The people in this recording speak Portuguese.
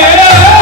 yeah.